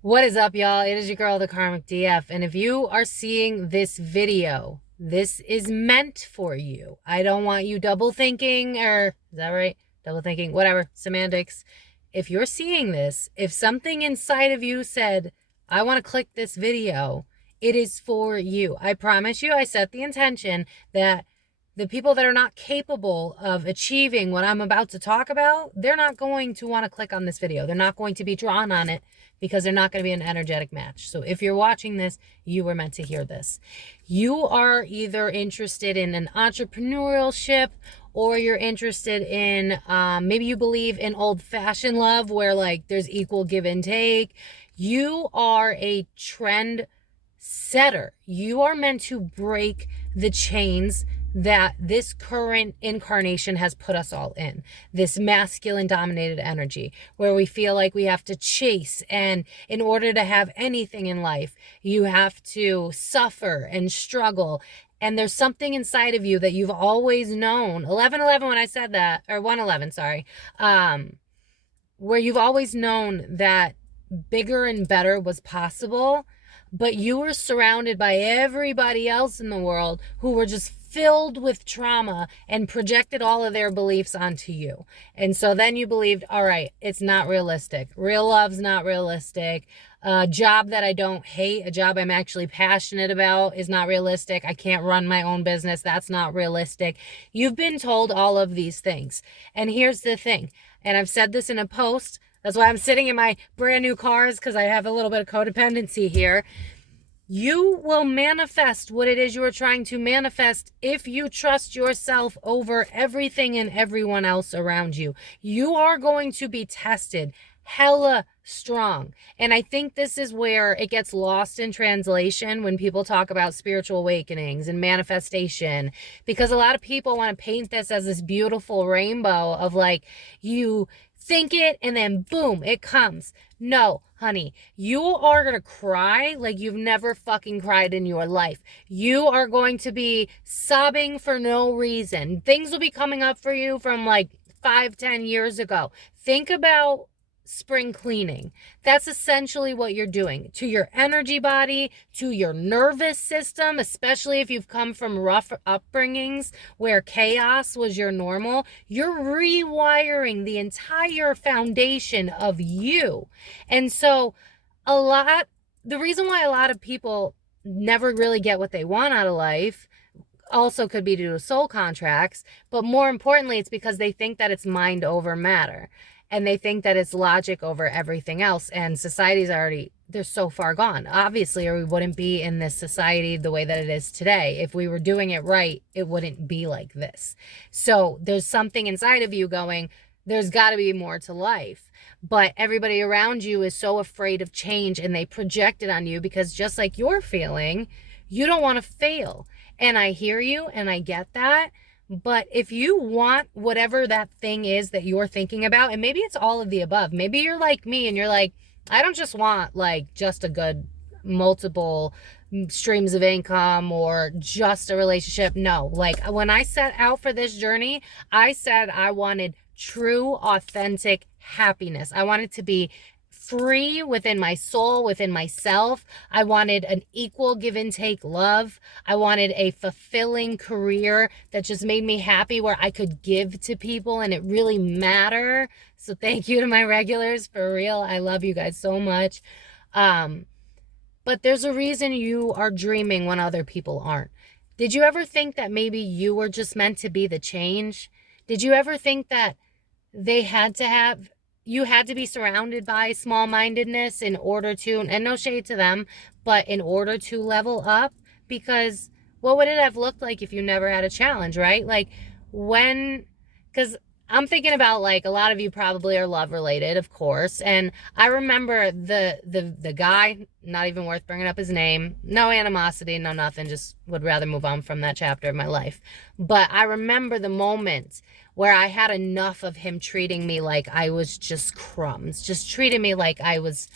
What is up, y'all? It is your girl, the Karmic DF. And if you are seeing this video, this is meant for you. I don't want you double thinking, or is that right? Double thinking, whatever, semantics. If you're seeing this, if something inside of you said, I want to click this video, it is for you. I promise you, I set the intention that the people that are not capable of achieving what I'm about to talk about, they're not going to want to click on this video. They're not going to be drawn on it because they're not going to be an energetic match. So if you're watching this, you were meant to hear this. You are either interested in an entrepreneurship, or you're interested in, maybe you believe in old-fashioned love where like there's equal give and take. You are a trend setter. You are meant to break the chains that this current incarnation has put us all in. This masculine dominated energy where we feel like we have to chase, and in order to have anything in life, you have to suffer and struggle. And there's something inside of you that you've always known. 11:11 when I said that, or 1:11, sorry. Where you've always known that bigger and better was possible, but you were surrounded by everybody else in the world who were just filled with trauma and projected all of their beliefs onto you. And so then you believed, all right, it's not realistic. Real love's not realistic. A job that I don't hate, a job I'm actually passionate about is not realistic. I can't run my own business. That's not realistic. You've been told all of these things. And here's the thing, and I've said this in a post. That's why I'm sitting in my brand new cars, because I have a little bit of codependency here. You will manifest what it is you are trying to manifest if you trust yourself over everything and everyone else around you. You are going to be tested hella strong. And I think this is where it gets lost in translation when people talk about spiritual awakenings and manifestation, because a lot of people want to paint this as this beautiful rainbow of like, you think it and then boom, it comes. No, honey, you are going to cry like you've never fucking cried in your life. You are going to be sobbing for no reason. Things will be coming up for you from like 5-10 years ago. Think about spring cleaning. That's essentially what you're doing to your energy body, to your nervous system, especially if you've come from rough upbringings where chaos was your normal. You're rewiring the entire foundation of you. And so the reason why a lot of people never really get what they want out of life also could be due to soul contracts, but more importantly, it's because they think that it's mind over matter. And they think that it's logic over everything else. And society's already, they're so far gone, obviously, or we wouldn't be in this society the way that it is today. If we were doing it right, it wouldn't be like this. So there's something inside of you going, there's got to be more to life. But everybody around you is so afraid of change, and they project it on you because just like you're feeling, you don't want to fail. And I hear you and I get that. But if you want whatever that thing is that you're thinking about, and maybe it's all of the above, maybe you're like me and you're like, I don't just want like just a good multiple streams of income or just a relationship. No, like when I set out for this journey, I said I wanted true, authentic happiness. I wanted to be free within my soul, within myself. I wanted an equal give and take love. I wanted a fulfilling career that just made me happy, where I could give to people and it really matter. So thank you to my regulars, for real. I love you guys so much. But there's a reason you are dreaming when other people aren't. Did you ever think that maybe you were just meant to be the change? Did you ever think that you had to be surrounded by small-mindedness in order to, and no shade to them, but in order to level up? Because what would it have looked like if you never had a challenge, right? Like because I'm thinking about, like, a lot of you probably are love related, of course. And I remember the guy, not even worth bringing up his name, no animosity, no nothing, just would rather move on from that chapter of my life. But I remember the moment where I had enough of him treating me like I was just crumbs, just treating me like I was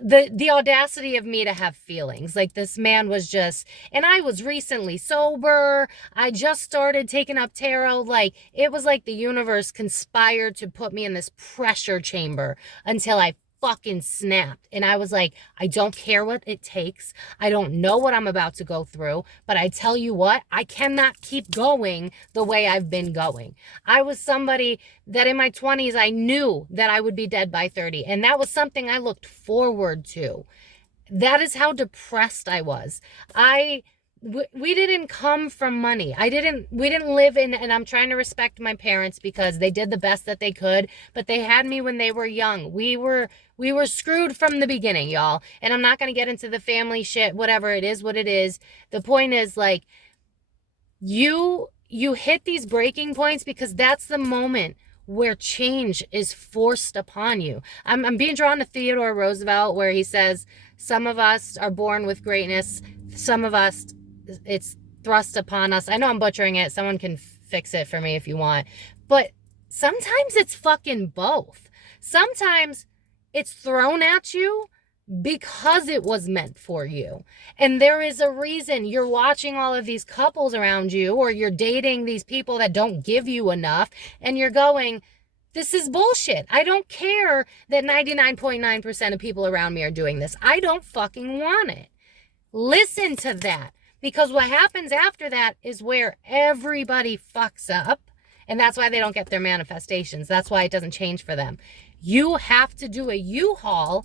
the audacity of me to have feelings. Like, this man was just, and I was recently sober. I just started taking up tarot. Like, it was like the universe conspired to put me in this pressure chamber until I fucking snapped. And I was like, I don't care what it takes. I don't know what I'm about to go through, but I tell you what, I cannot keep going the way I've been going. I was somebody that in my 20s, I knew that I would be dead by 30. And that was something I looked forward to. That is how depressed I was. We didn't come from money. We didn't live in, and I'm trying to respect my parents because they did the best that they could, but they had me when they were young. We were screwed from the beginning, y'all. And I'm not going to get into the family shit, whatever. It is what it is. The point is, like, you hit these breaking points because that's the moment where change is forced upon you. I'm being drawn to Theodore Roosevelt, where he says, some of us are born with greatness. Some of us, it's thrust upon us. I know I'm butchering it. Someone can fix it for me if you want. But sometimes it's fucking both. Sometimes it's thrown at you because it was meant for you. And there is a reason you're watching all of these couples around you, or you're dating these people that don't give you enough, and you're going, this is bullshit. I don't care that 99.9% of people around me are doing this. I don't fucking want it. Listen to that. Because what happens after that is where everybody fucks up. And that's why they don't get their manifestations. That's why it doesn't change for them. You have to do a U-Haul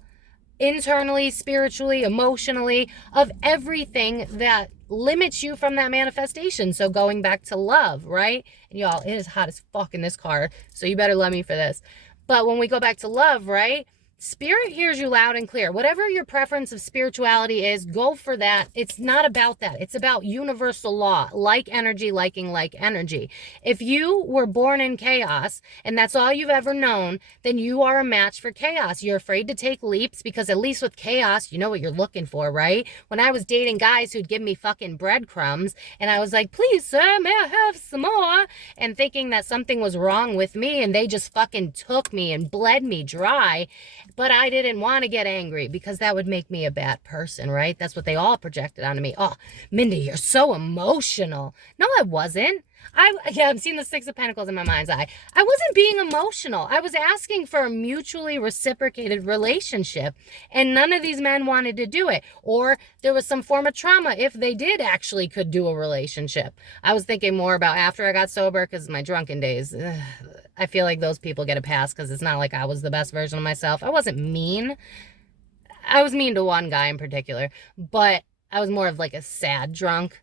internally, spiritually, emotionally, of everything that limits you from that manifestation. So going back to love, right? And y'all, it is hot as fuck in this car, so you better love me for this. But when we go back to love, right? Spirit hears you loud and clear. Whatever your preference of spirituality is, go for that. It's not about that. It's about universal law, like energy, liking like energy. If you were born in chaos and that's all you've ever known, then you are a match for chaos. You're afraid to take leaps because at least with chaos, you know what you're looking for, right? When I was dating guys who'd give me fucking breadcrumbs and I was like, please, sir, may I have some more? And thinking that something was wrong with me, and they just fucking took me and bled me dry. But I didn't want to get angry because that would make me a bad person, right? That's what they all projected onto me. Oh, Mindy, you're so emotional. No, I wasn't. I'm seeing the Six of Pentacles in my mind's eye. I wasn't being emotional. I was asking for a mutually reciprocated relationship, and none of these men wanted to do it. Or there was some form of trauma if they did actually could do a relationship. I was thinking more about after I got sober, because my drunken days, I feel like those people get a pass because it's not like I was the best version of myself. I wasn't mean. I was mean to one guy in particular, but I was more of like a sad drunk.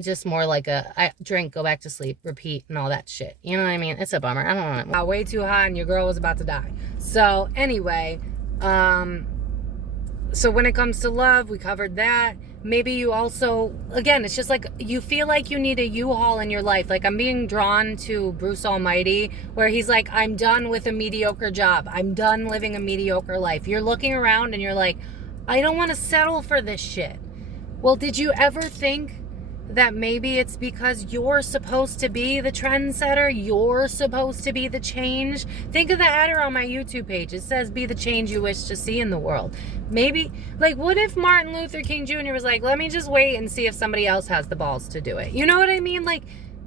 Just more like I drink, go back to sleep, repeat, and all that shit. You know what I mean? It's a bummer. I don't know. Way too hot and your girl was about to die. So anyway, so when it comes to love, we covered that. Maybe you also, again, it's just like you feel like you need a U-Haul in your life. Like I'm being drawn to Bruce Almighty, where he's like, I'm done with a mediocre job. I'm done living a mediocre life. You're looking around and you're like, I don't want to settle for this shit. Well, did you ever think that maybe it's because you're supposed to be the trendsetter? You're supposed to be the change? Think of the header on my YouTube page. It says, be the change you wish to see in the world. Maybe, like, what if Martin Luther King Jr. was like, let me just wait and see if somebody else has the balls to do it? You know what I mean? Like,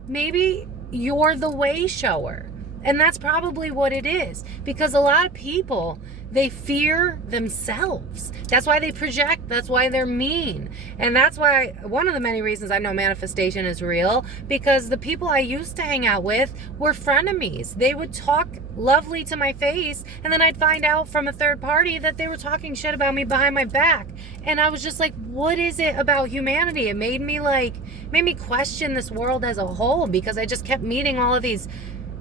maybe you're the way shower. And that's probably what it is. Because a lot of people, they fear themselves. That's why they project. That's why they're mean. And that's why one of the many reasons I know manifestation is real, because the people I used to hang out with were frenemies. They would talk lovely to my face, and then I'd find out from a third party that they were talking shit about me behind my back. And I was just like, what is it about humanity? It made me question this world as a whole, because I just kept meeting all of these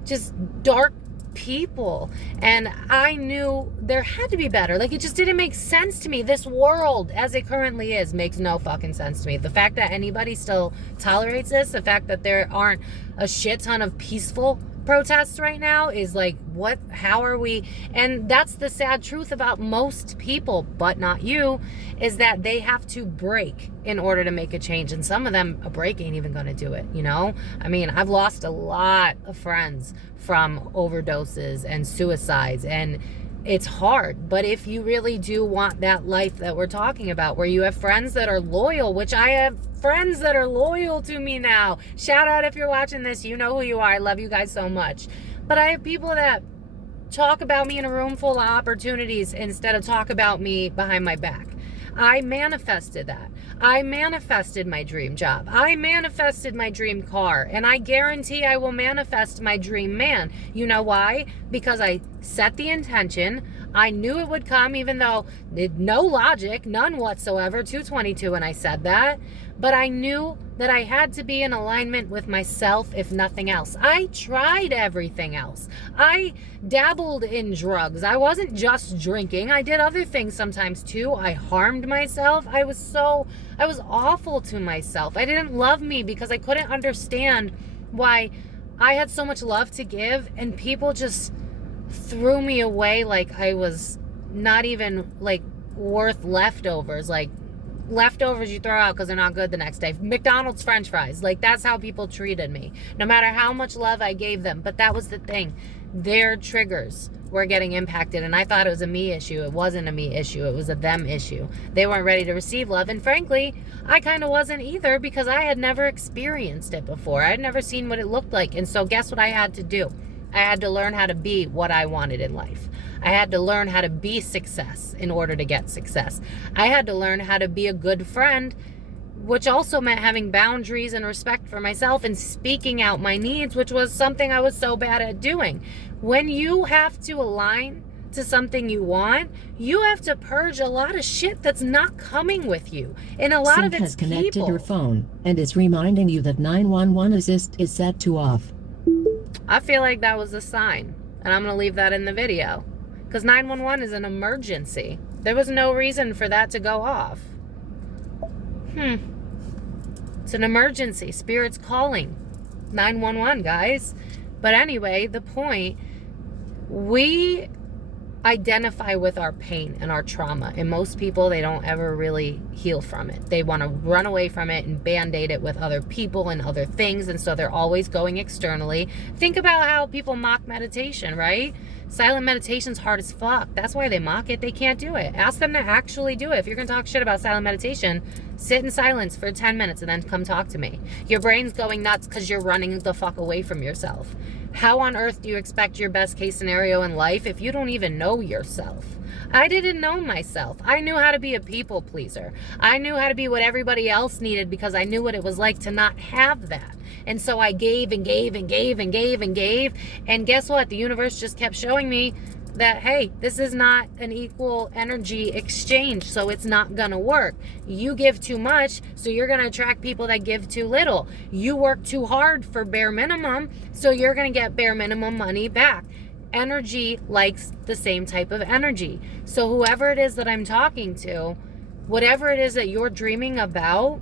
just dark people, and I knew there had to be better. Like, it just didn't make sense to me. This world as it currently is makes no fucking sense to me. The fact that anybody still tolerates this, the fact that there aren't a shit ton of peaceful protests right now is like, what? How are we? And that's the sad truth about most people, but not you, is that they have to break in order to make a change. And some of them, a break ain't even gonna do it, you know? I mean, I've lost a lot of friends from overdoses and suicides, and it's hard. But if you really do want that life that we're talking about, where you have friends that are loyal, which I have friends that are loyal to me now. Shout out if you're watching this, you know who you are. I love you guys so much. But I have people that talk about me in a room full of opportunities instead of talk about me behind my back. I manifested that. I manifested my dream job. I manifested my dream car. And I guarantee I will manifest my dream man. You know why? Because I set the intention. I knew it would come, even though no logic, none whatsoever, 222 when I said that. But I knew that I had to be in alignment with myself, if nothing else. I tried everything else. I dabbled in drugs. I wasn't just drinking. I did other things sometimes too. I harmed myself. I was awful to myself. I didn't love me because I couldn't understand why I had so much love to give and people just threw me away like I was not even like worth leftovers. Like leftovers you throw out because they're not good the next day. McDonald's French fries. Like that's how people treated me. No matter how much love I gave them. But that was the thing. Their triggers were getting impacted. And I thought it was a me issue. It wasn't a me issue. It was a them issue. They weren't ready to receive love. And frankly, I kind of wasn't either because I had never experienced it before. I had never seen what it looked like. And so guess what I had to do? I had to learn how to be what I wanted in life. I had to learn how to be success in order to get success. I had to learn how to be a good friend, which also meant having boundaries and respect for myself and speaking out my needs, which was something I was so bad at doing. When you have to align to something you want, you have to purge a lot of shit that's not coming with you. And a lot of it's has connected people. Your phone and is reminding you that 911 assist is set to off. I feel like that was a sign, and I'm going to leave that in the video. Because 911 is an emergency. There was no reason for that to go off. It's an emergency. Spirit's calling. 911, guys. But anyway, the point, we identify with our pain and our trauma. And most people, they don't ever really heal from it. They want to run away from it and band-aid it with other people and other things. And so they're always going externally. Think about how people mock meditation, right? Silent meditation's hard as fuck. That's why they mock it. They can't do it. Ask them to actually do it. If you're going to talk shit about silent meditation, sit in silence for 10 minutes and then come talk to me. Your brain's going nuts because you're running the fuck away from yourself. How on earth do you expect your best case scenario in life if you don't even know yourself? I didn't know myself. I knew how to be a people pleaser. I knew how to be what everybody else needed because I knew what it was like to not have that. And so I gave and gave and gave and gave and gave. And guess what? The universe just kept showing me that, hey, this is not an equal energy exchange, so it's not gonna work. You give too much, so you're gonna attract people that give too little. You work too hard for bare minimum, so you're gonna get bare minimum money back. Energy likes the same type of energy. So whoever it is that I'm talking to, whatever it is that you're dreaming about,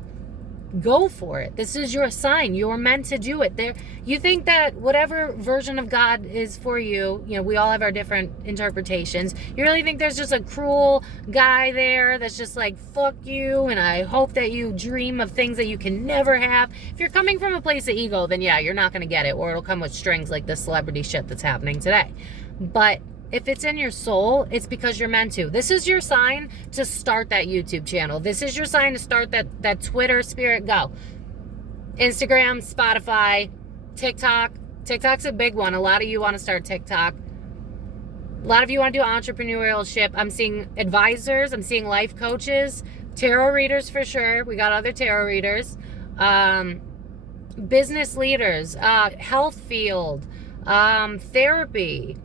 go for it. This is your sign. You're meant to do it. There, you think that whatever version of God is for you, you know, we all have our different interpretations. You really think there's just a cruel guy there that's just like, fuck you, and I hope that you dream of things that you can never have. If you're coming from a place of ego, then yeah, you're not going to get it, or it'll come with strings like this celebrity shit that's happening today. But if it's in your soul, it's because you're meant to. This is your sign to start that YouTube channel. This is your sign to start that Twitter spirit. Go. Instagram, Spotify, TikTok. TikTok's a big one. A lot of you want to start TikTok. A lot of you want to do entrepreneurship. I'm seeing advisors. I'm seeing life coaches. Tarot readers for sure. We got other tarot readers. Business leaders. Health field. Therapy.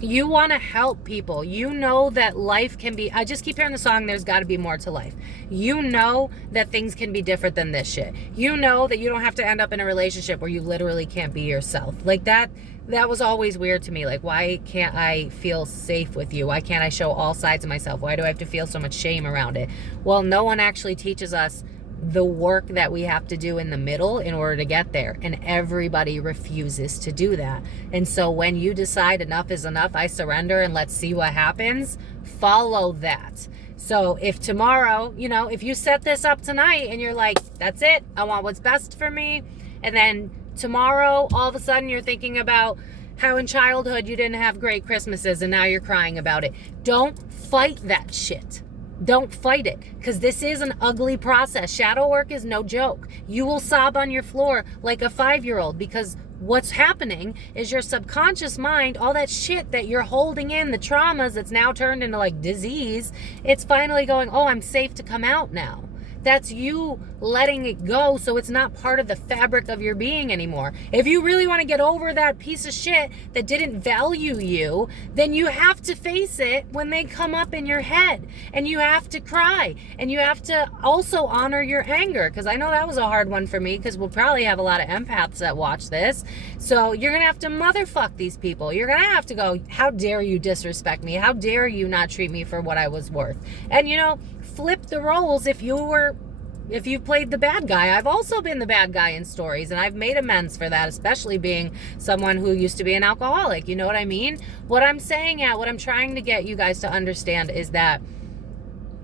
You want to help people. You know that life can be, I just keep hearing the song, there's got to be more to life. You know that things can be different than this shit. You know that you don't have to end up in a relationship where you literally can't be yourself. Like that was always weird to me. Like, why can't I feel safe with you? Why can't I show all sides of myself? Why do I have to feel so much shame around it? Well, no one actually teaches us the work that we have to do in the middle in order to get there, and everybody refuses to do that. And so when you decide enough is enough, I surrender and let's see what happens, follow that. So if tomorrow, you know, if you set this up tonight and you're like, that's it, I want what's best for me, and then tomorrow all of a sudden you're thinking about how in childhood you didn't have great Christmases and now you're crying about it. Don't fight that shit. Don't fight it, because this is an ugly process. Shadow work is no joke. You will sob on your floor like a 5-year-old, because what's happening is your subconscious mind, all that shit that you're holding in, the traumas that's now turned into like disease, it's finally going, oh, I'm safe to come out now. That's you letting it go, so it's not part of the fabric of your being anymore. If you really want to get over that piece of shit that didn't value you, then you have to face it when they come up in your head. And you have to cry. And you have to also honor your anger, because I know that was a hard one for me, because we'll probably have a lot of empaths that watch this. So you're going to have to motherfuck these people. You're going to have to go, how dare you disrespect me? How dare you not treat me for what I was worth? And, you know, flip the roles. If you played the bad guy, I've also been the bad guy in stories, and I've made amends for that, especially being someone who used to be an alcoholic. You know what I mean? What I'm trying to get you guys to understand is that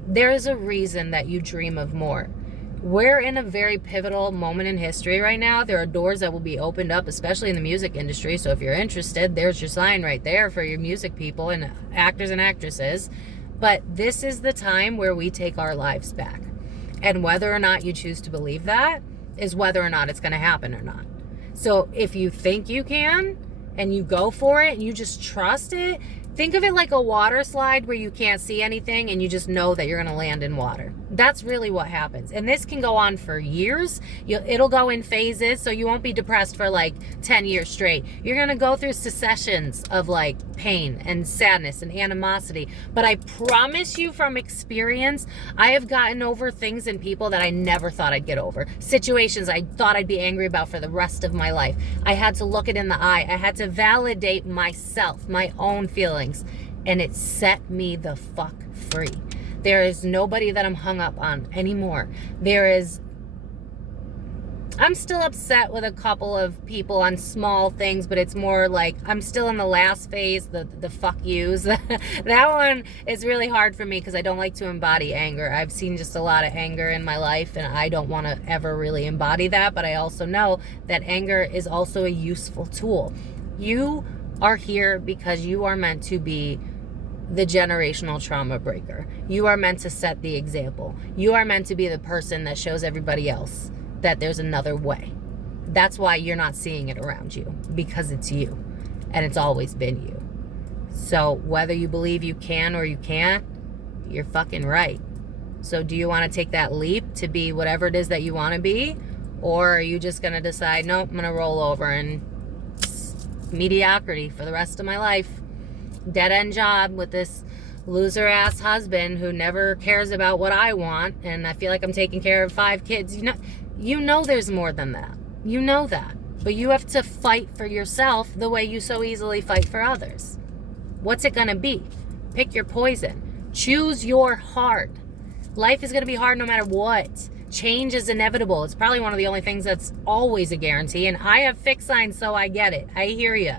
there is a reason that you dream of more. We're in a very pivotal moment in history right now. There are doors that will be opened up, especially in the music industry. So if you're interested, there's your sign right there for your music people and actors and actresses. But this is the time where we take our lives back. And whether or not you choose to believe that is whether or not it's going to happen or not. So if you think you can and you go for it and you just trust it, think of it like a water slide where you can't see anything and you just know that you're going to land in water. That's really what happens. And this can go on for years. It'll go in phases, so you won't be depressed for like 10 years straight. You're going to go through successions of like pain and sadness and animosity. But I promise you from experience, I have gotten over things and people that I never thought I'd get over. Situations I thought I'd be angry about for the rest of my life. I had to look it in the eye. I had to validate myself, my own feelings. And it set me the fuck free. There is nobody that I'm hung up on anymore. I'm still upset with a couple of people on small things, but it's more like I'm still in the last phase, the fuck yous. That one is really hard for me because I don't like to embody anger. I've seen just a lot of anger in my life, and I don't want to ever really embody that, but I also know that anger is also a useful tool. You are here because you are meant to be the generational trauma breaker. You are meant to set the example. You are meant to be the person that shows everybody else that there's another way. That's why you're not seeing it around you, because it's you, and it's always been you. So whether you believe you can or you can't, you're fucking right. So do you want to take that leap to be whatever it is that you want to be, or are you just going to decide, nope, I'm going to roll over and mediocrity for the rest of my life? Dead-end job with this loser-ass husband who never cares about what I want, and I feel like I'm taking care of 5 kids. You know there's more than that. You know that. But you have to fight for yourself the way you so easily fight for others. What's it going to be? Pick your poison. Choose your hard. Life is going to be hard no matter what. Change is inevitable. It's probably one of the only things that's always a guarantee, and I have fixed signs, so I get it. I hear you.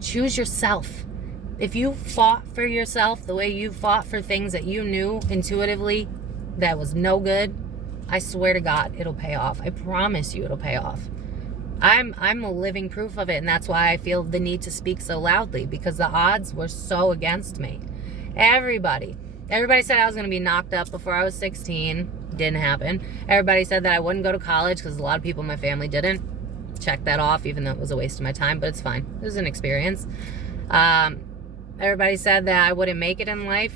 Choose yourself. If you fought for yourself the way you fought for things that you knew intuitively that was no good, I swear to God, it'll pay off. I promise you it'll pay off. I'm a living proof of it, and that's why I feel the need to speak so loudly, because the odds were so against me. Everybody said I was going to be knocked up before I was 16. Didn't happen. Everybody said that I wouldn't go to college because a lot of people in my family didn't. Check that off, even though it was a waste of my time, but it's fine. It was an experience. Everybody said that I wouldn't make it in life.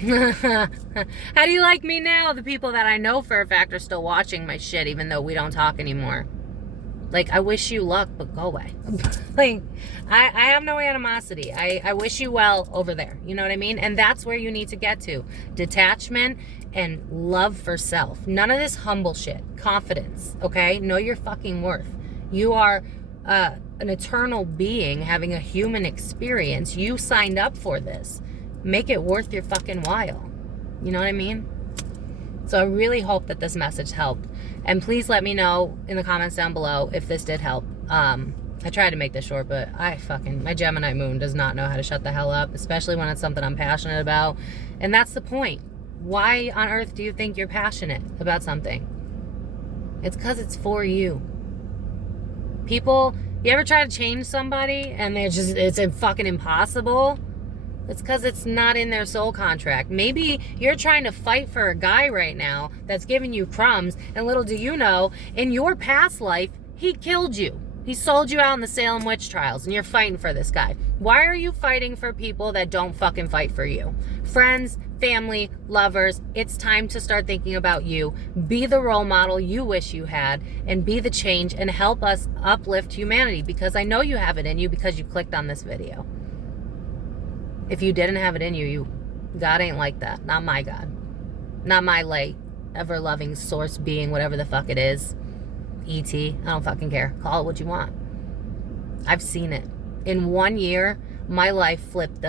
How do you like me now? The people that I know for a fact are still watching my shit, even though we don't talk anymore. Like, I wish you luck, but go away. Like, I have no animosity. I wish you well over there. You know what I mean? And that's where you need to get to. Detachment and love for self. None of this humble shit. Confidence, okay? Know your fucking worth. You are an eternal being having a human experience. You signed up for this. Make it worth your fucking while. You know what I mean? So I really hope that this message helped. And please let me know in the comments down below if this did help. I tried to make this short, but my Gemini moon does not know how to shut the hell up, especially when it's something I'm passionate about. And that's the point. Why on earth do you think you're passionate about something? It's because it's for you. People You ever try to change somebody and it's fucking impossible? It's because it's not in their soul contract. Maybe you're trying to fight for a guy right now that's giving you crumbs, and little do you know, in your past life, he killed you. He sold you out in the Salem witch trials, and you're fighting for this guy. Why are you fighting for people that don't fucking fight for you? Friends, family, lovers, it's time to start thinking about you. Be the role model you wish you had, and be the change, and help us uplift humanity, because I know you have it in you because you clicked on this video. If you didn't have it in you, God ain't like that. Not my God. Not my light, ever-loving source being, whatever the fuck it is. E.T. I don't fucking care. Call it what you want. I've seen it. In 1 year, my life flipped.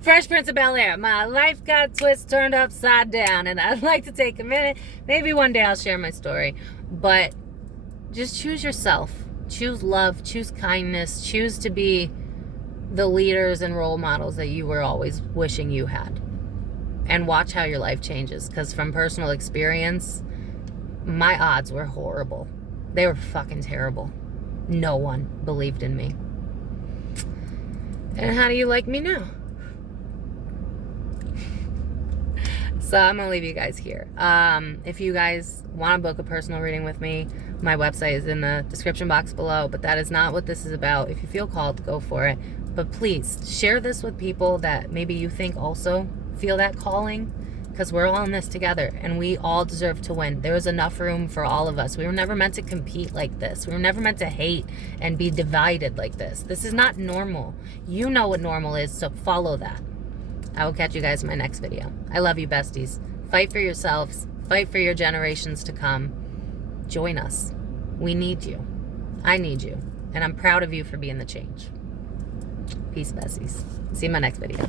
Fresh Prince of Bel-Air. My life got turned upside down. And I'd like to take a minute. Maybe one day I'll share my story. But just choose yourself. Choose love. Choose kindness. Choose to be the leaders and role models that you were always wishing you had, and watch how your life changes. Because from personal experience, my odds were horrible. They were fucking terrible. No one believed in me. And how do you like me now? So I'm gonna leave you guys here. If you guys want to book a personal reading with me, my website is in the description box below, but that is not what this is about. If you feel called, go for it. But please share this with people that maybe you think also feel that calling, because we're all in this together and we all deserve to win. There is enough room for all of us. We were never meant to compete like this. We were never meant to hate and be divided like this. This is not normal. You know what normal is, so follow that. I will catch you guys in my next video. I love you, besties. Fight for yourselves. Fight for your generations to come. Join us. We need you. I need you. And I'm proud of you for being the change. Peace, besties. See you in my next video.